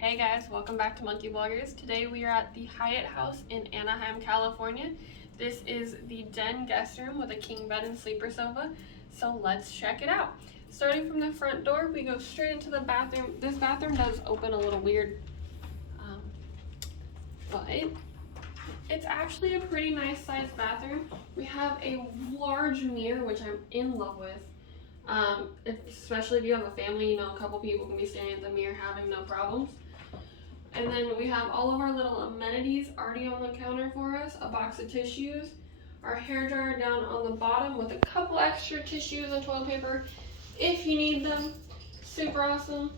Hey guys, welcome back to Monkey Bloggers. Today we are at the Hyatt house in Anaheim, California. This is the den guest room with a king bed and sleeper sofa. So let's check it out. Starting from the front door, we go straight into the bathroom. This bathroom does open a little weird, but it's actually a pretty nice sized bathroom. We have a large mirror, which I'm in love with. Especially if you have a family, a couple people can be staring at the mirror having no problems. And then we have all of our little amenities already on the counter for us, a box of tissues, our hair dryer down on the bottom with a couple extra tissues and toilet paper if you need them. Super awesome.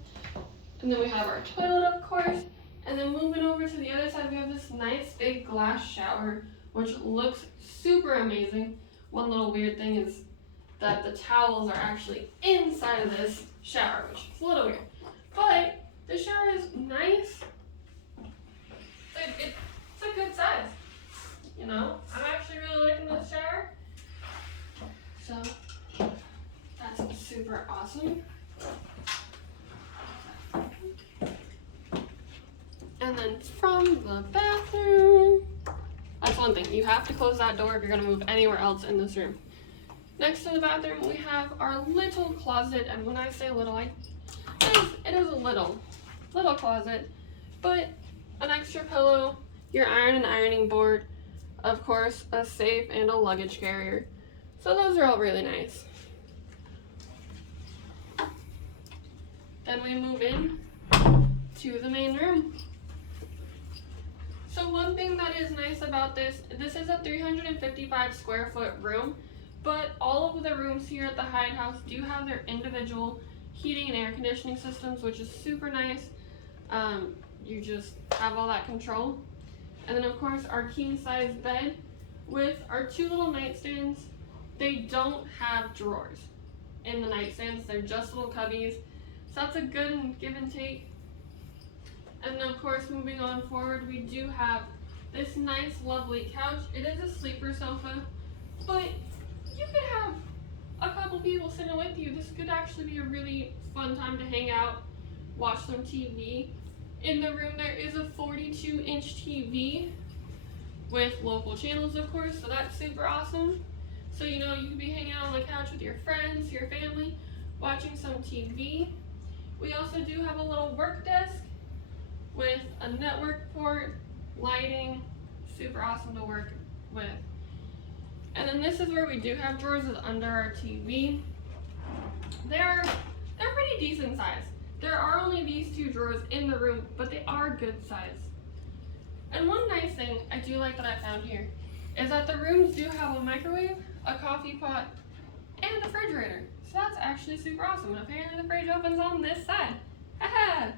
And then we have our toilet, of course. And then moving over to the other side, we have this nice big glass shower, which looks super amazing. One little weird thing is that the towels are actually inside of this shower, which is a little weird. But the shower is nice. It's a good size. I'm actually really liking this shower. So that's super awesome. And then from the bathroom, that's one thing. You have to close that door if you're gonna move anywhere else in this room. Next to the bathroom, we have our little closet, and when I say little, it is a little closet, but an extra pillow, your iron and ironing board, of course, a safe, and a luggage carrier. So those are all really nice. Then we move in to the main room. So one thing that is nice about this is a 355 square foot room. But all of the rooms here at the Hyatt house do have their individual heating and air conditioning systems, which is super nice. You just have all that control. And then of course our king size bed with our two little nightstands. They don't have drawers in the nightstands, they're just little cubbies. So that's a good give and take. And then of course moving on forward, we do have this nice lovely couch. It is a sleeper sofa, but you could have a couple people sitting with you. This could actually be a really fun time to hang out, watch some TV. In the room there is a 42-inch TV with local channels, of course, so that's super awesome. So you could be hanging out on the couch with your friends, your family, watching some TV. We also do have a little work desk with a network port, lighting, super awesome to work with. And then this is where we do have drawers under our TV. They're pretty decent size. There are only these two drawers in the room, but they are good size. And one nice thing I do like that I found here is that the rooms do have a microwave, a coffee pot, and a refrigerator. So that's actually super awesome. And apparently the fridge opens on this side. Haha!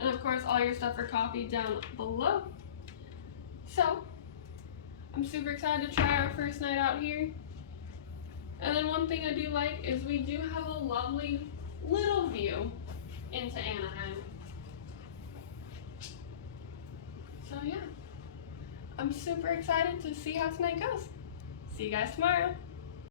And of course all your stuff for coffee down below. So I'm super excited to try our first night out here. And then one thing I do like is we do have a lovely little view into Anaheim. So yeah, I'm super excited to see how tonight goes. See you guys tomorrow.